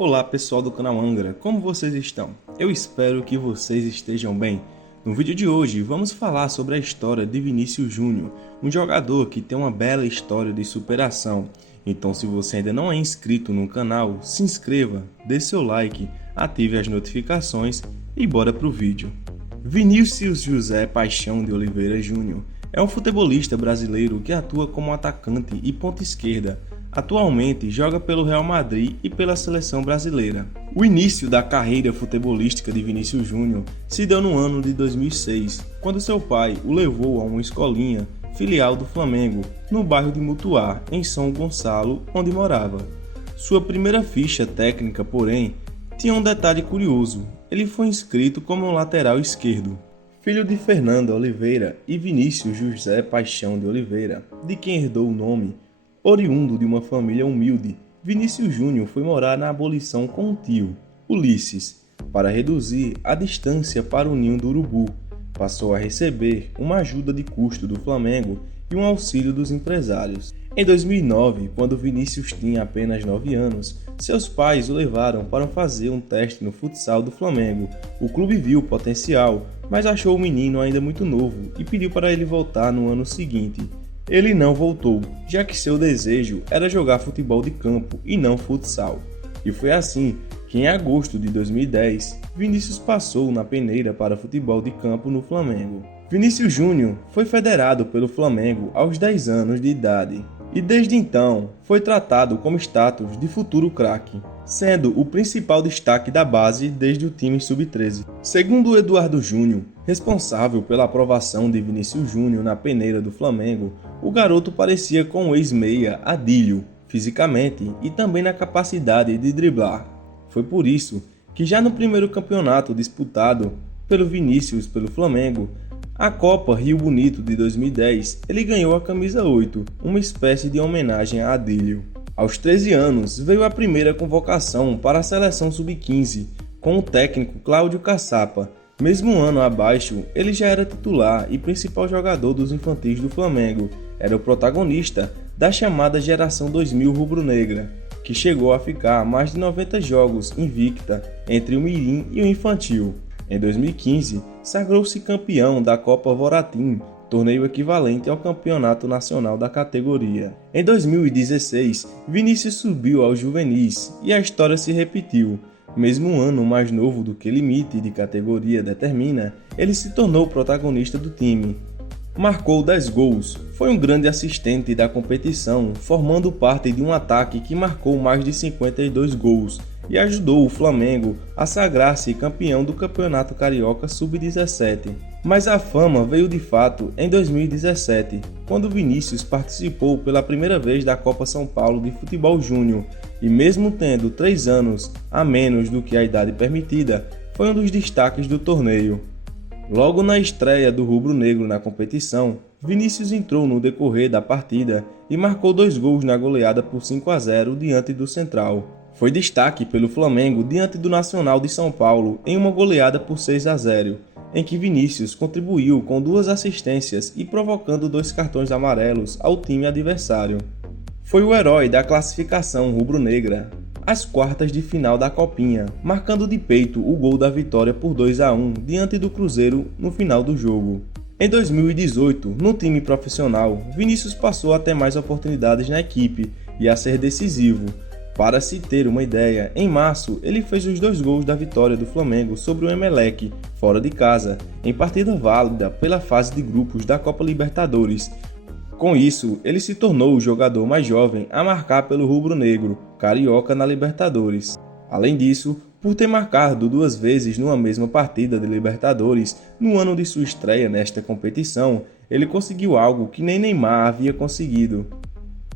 Olá pessoal do canal Angra, como vocês estão? Eu espero que vocês estejam bem. No vídeo de hoje vamos falar sobre a história de Vinícius Júnior, um jogador que tem uma bela história de superação. Então se você ainda não é inscrito no canal, se inscreva, dê seu like, ative as notificações e bora pro vídeo. Vinícius José Paixão de Oliveira Júnior é um futebolista brasileiro que atua como atacante e ponta esquerda. Atualmente joga pelo Real Madrid e pela seleção brasileira. O início da carreira futebolística de Vinícius Júnior se deu no ano de 2006, quando seu pai o levou a uma escolinha filial do Flamengo, no bairro de Mutuá, em São Gonçalo, onde morava. Sua primeira ficha técnica, porém, tinha um detalhe curioso: ele foi inscrito como um lateral esquerdo. Filho de Fernanda Oliveira e Vinícius José Paixão de Oliveira, de quem herdou o nome, oriundo de uma família humilde, Vinícius Júnior foi morar na abolição com um tio, Ulisses, para reduzir a distância para o ninho do urubu. Passou a receber uma ajuda de custo do Flamengo e um auxílio dos empresários. Em 2009, quando Vinícius tinha apenas 9 anos, seus pais o levaram para fazer um teste no futsal do Flamengo. O clube viu o potencial, mas achou o menino ainda muito novo e pediu para ele voltar no ano seguinte. Ele não voltou, já que seu desejo era jogar futebol de campo e não futsal. E foi assim que, em agosto de 2010, Vinícius passou na peneira para futebol de campo no Flamengo. Vinícius Júnior foi federado pelo Flamengo aos 10 anos de idade e desde então foi tratado como status de futuro craque, sendo o principal destaque da base desde o time sub-13. Segundo Eduardo Júnior, responsável pela aprovação de Vinícius Júnior na peneira do Flamengo, o garoto parecia com o ex-meia Adílio, fisicamente e também na capacidade de driblar. Foi por isso que já no primeiro campeonato disputado pelo Vinícius pelo Flamengo, a Copa Rio Bonito de 2010, ele ganhou a camisa 8, uma espécie de homenagem a Adílio. Aos 13 anos, veio a primeira convocação para a seleção sub-15, com o técnico Cláudio Caçapa. Mesmo um ano abaixo, ele já era titular e principal jogador dos infantis do Flamengo. Era o protagonista da chamada Geração 2000 rubro-negra, que chegou a ficar mais de 90 jogos invicta entre o mirim e o infantil. Em 2015, sagrou-se campeão da Copa Voratim, torneio equivalente ao campeonato nacional da categoria. Em 2016, Vinícius subiu aos juvenis e a história se repetiu. Mesmo um ano mais novo do que o limite de categoria determina, ele se tornou o protagonista do time. Marcou 10 gols, foi um grande assistente da competição, formando parte de um ataque que marcou mais de 52 gols e ajudou o Flamengo a sagrar-se campeão do Campeonato Carioca Sub-17. Mas a fama veio de fato em 2017, quando Vinícius participou pela primeira vez da Copa São Paulo de Futebol Júnior e, mesmo tendo 3 anos a menos do que a idade permitida, foi um dos destaques do torneio. Logo na estreia do rubro-negro na competição, Vinícius entrou no decorrer da partida e marcou 2 gols na goleada por 5-0 diante do Central. Foi destaque pelo Flamengo diante do Nacional de São Paulo em uma goleada por 6-0, em que Vinícius contribuiu com 2 assistências e provocando 2 cartões amarelos ao time adversário. Foi o herói da classificação rubro-negra às quartas de final da Copinha, marcando de peito o gol da vitória por 2-1 diante do Cruzeiro no final do jogo. Em 2018, no time profissional, Vinícius passou a ter mais oportunidades na equipe e a ser decisivo. Para se ter uma ideia, em março ele fez os 2 gols da vitória do Flamengo sobre o Emelec, fora de casa, em partida válida pela fase de grupos da Copa Libertadores. Com isso, ele se tornou o jogador mais jovem a marcar pelo rubro-negro carioca na Libertadores. Além disso, por ter marcado 2 vezes numa mesma partida de Libertadores no ano de sua estreia nesta competição, ele conseguiu algo que nem Neymar havia conseguido.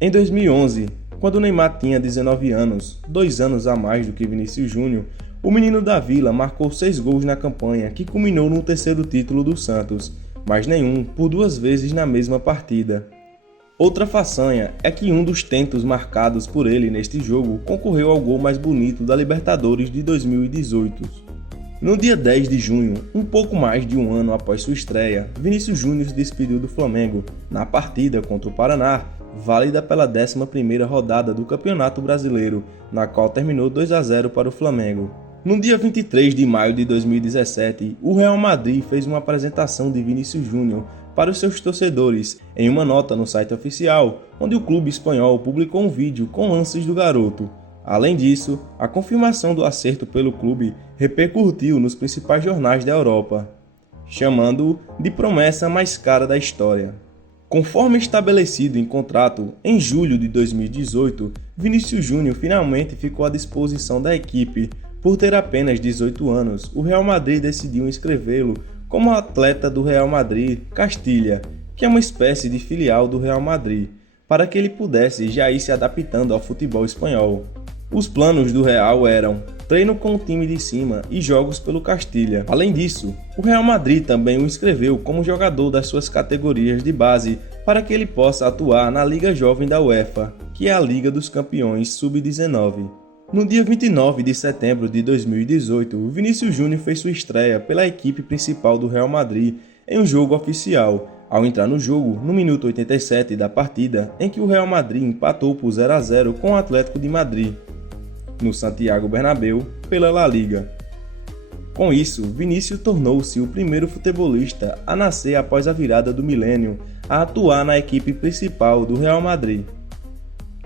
Em 2011, quando Neymar tinha 19 anos, 2 anos a mais do que Vinícius Júnior, o menino da Vila marcou 6 gols na campanha que culminou no 3º título do Santos, mas nenhum por 2 vezes na mesma partida. Outra façanha é que um dos tentos marcados por ele neste jogo concorreu ao gol mais bonito da Libertadores de 2018. No dia 10 de junho, um pouco mais de um ano após sua estreia, Vinícius Júnior se despediu do Flamengo. Na partida contra o Paraná, válida pela 11ª rodada do Campeonato Brasileiro, na qual terminou 2-0 para o Flamengo. No dia 23 de maio de 2017, o Real Madrid fez uma apresentação de Vinícius Júnior para os seus torcedores em uma nota no site oficial, onde o clube espanhol publicou um vídeo com lances do garoto. Além disso, a confirmação do acerto pelo clube repercutiu nos principais jornais da Europa, chamando-o de promessa mais cara da história. Conforme estabelecido em contrato, em julho de 2018, Vinícius Júnior finalmente ficou à disposição da equipe. Por ter apenas 18 anos, o Real Madrid decidiu inscrevê-lo como atleta do Real Madrid Castilla, que é uma espécie de filial do Real Madrid, para que ele pudesse já ir se adaptando ao futebol espanhol. Os planos do Real eram treino com o time de cima e jogos pelo Castilla. Além disso, o Real Madrid também o inscreveu como jogador das suas categorias de base para que ele possa atuar na Liga Jovem da UEFA, que é a Liga dos Campeões Sub-19. No dia 29 de setembro de 2018, Vinícius Júnior fez sua estreia pela equipe principal do Real Madrid em um jogo oficial, ao entrar no jogo no minuto 87 da partida, em que o Real Madrid empatou por 0-0 com o Atlético de Madrid, no Santiago Bernabéu, pela La Liga. Com isso, Vinícius tornou-se o primeiro futebolista a nascer após a virada do milênio a atuar na equipe principal do Real Madrid.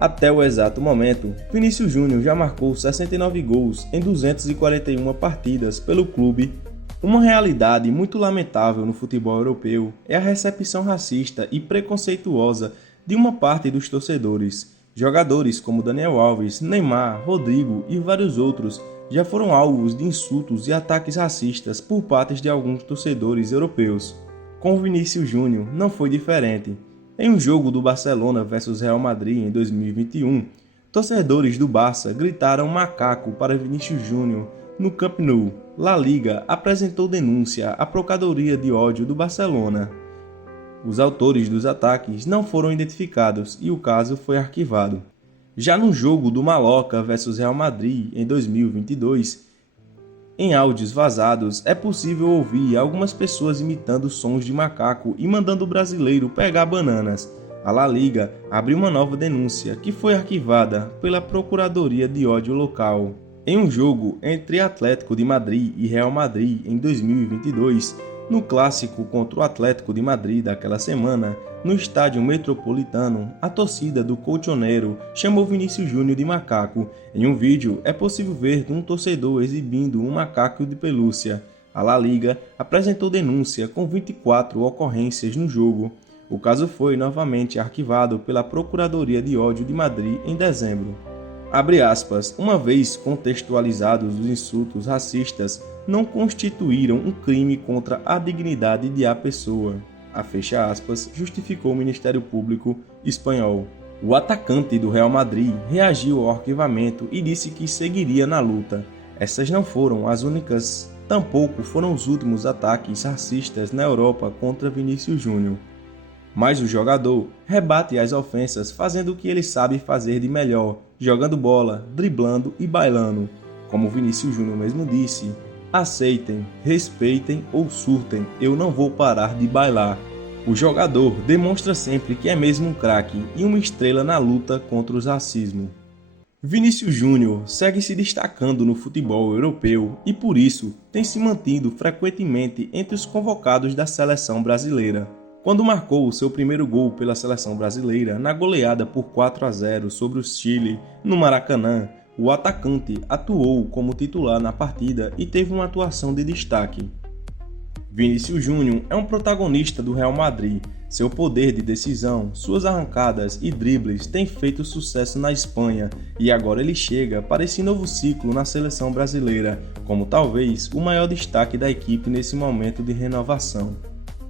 Até o exato momento, Vinícius Júnior já marcou 69 gols em 241 partidas pelo clube. Uma realidade muito lamentável no futebol europeu é a recepção racista e preconceituosa de uma parte dos torcedores. Jogadores como Daniel Alves, Neymar, Rodrigo e vários outros já foram alvos de insultos e ataques racistas por parte de alguns torcedores europeus. Com Vinícius Júnior não foi diferente. Em um jogo do Barcelona vs Real Madrid em 2021, torcedores do Barça gritaram macaco para Vinícius Júnior no Camp Nou. La Liga apresentou denúncia à Procuradoria de Ódio do Barcelona. Os autores dos ataques não foram identificados e o caso foi arquivado. Já no jogo do Mallorca vs Real Madrid em 2022, em áudios vazados é possível ouvir algumas pessoas imitando sons de macaco e mandando o brasileiro pegar bananas. A La Liga abriu uma nova denúncia que foi arquivada pela Procuradoria de Ódio local. Em um jogo entre Atlético de Madrid e Real Madrid em 2022, no clássico contra o Atlético de Madrid daquela semana, no estádio Metropolitano, a torcida do Colchonero chamou Vinícius Júnior de macaco. Em um vídeo é possível ver um torcedor exibindo um macaco de pelúcia. A La Liga apresentou denúncia com 24 ocorrências no jogo. O caso foi novamente arquivado pela Procuradoria de Ódio de Madrid em dezembro. Abre aspas, uma vez contextualizados os insultos racistas não constituíram um crime contra a dignidade de a pessoa. A fecha aspas, justificou o Ministério Público espanhol. O atacante do Real Madrid reagiu ao arquivamento e disse que seguiria na luta. Essas não foram as únicas, tampouco foram os últimos ataques racistas na Europa contra Vinícius Júnior. Mas o jogador rebate as ofensas fazendo o que ele sabe fazer de melhor, jogando bola, driblando e bailando. Como Vinícius Júnior mesmo disse, aceitem, respeitem ou surtem, eu não vou parar de bailar. O jogador demonstra sempre que é mesmo um craque e uma estrela na luta contra o racismo. Vinícius Júnior segue se destacando no futebol europeu e por isso tem se mantido frequentemente entre os convocados da seleção brasileira. Quando marcou o seu primeiro gol pela seleção brasileira na goleada por 4-0 sobre o Chile no Maracanã, o atacante atuou como titular na partida e teve uma atuação de destaque. Vinícius Júnior é um protagonista do Real Madrid. Seu poder de decisão, suas arrancadas e dribles têm feito sucesso na Espanha e agora ele chega para esse novo ciclo na seleção brasileira, como talvez o maior destaque da equipe nesse momento de renovação.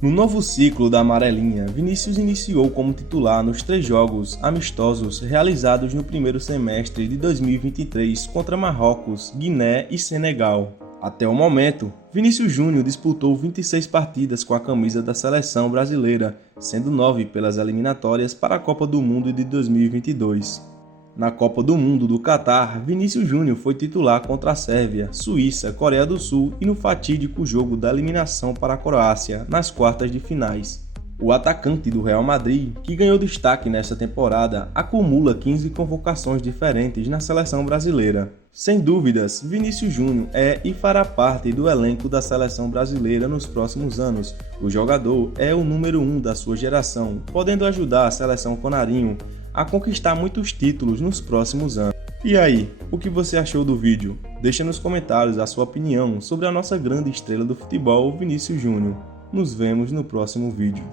No novo ciclo da amarelinha, Vinícius iniciou como titular nos 3 jogos amistosos realizados no primeiro semestre de 2023 contra Marrocos, Guiné e Senegal. Até o momento, Vinícius Júnior disputou 26 partidas com a camisa da seleção brasileira, sendo 9 pelas eliminatórias para a Copa do Mundo de 2022. Na Copa do Mundo do Catar, Vinícius Júnior foi titular contra a Sérvia, Suíça, Coreia do Sul e no fatídico jogo da eliminação para a Croácia nas quartas de finais. O atacante do Real Madrid, que ganhou destaque nesta temporada, acumula 15 convocações diferentes na seleção brasileira. Sem dúvidas, Vinícius Júnior é e fará parte do elenco da seleção brasileira nos próximos anos. O jogador é o número 1 da sua geração, podendo ajudar a seleção Conarinho a conquistar muitos títulos nos próximos anos. E aí, o que você achou do vídeo? Deixa nos comentários a sua opinião sobre a nossa grande estrela do futebol, Vinícius Júnior. Nos vemos no próximo vídeo.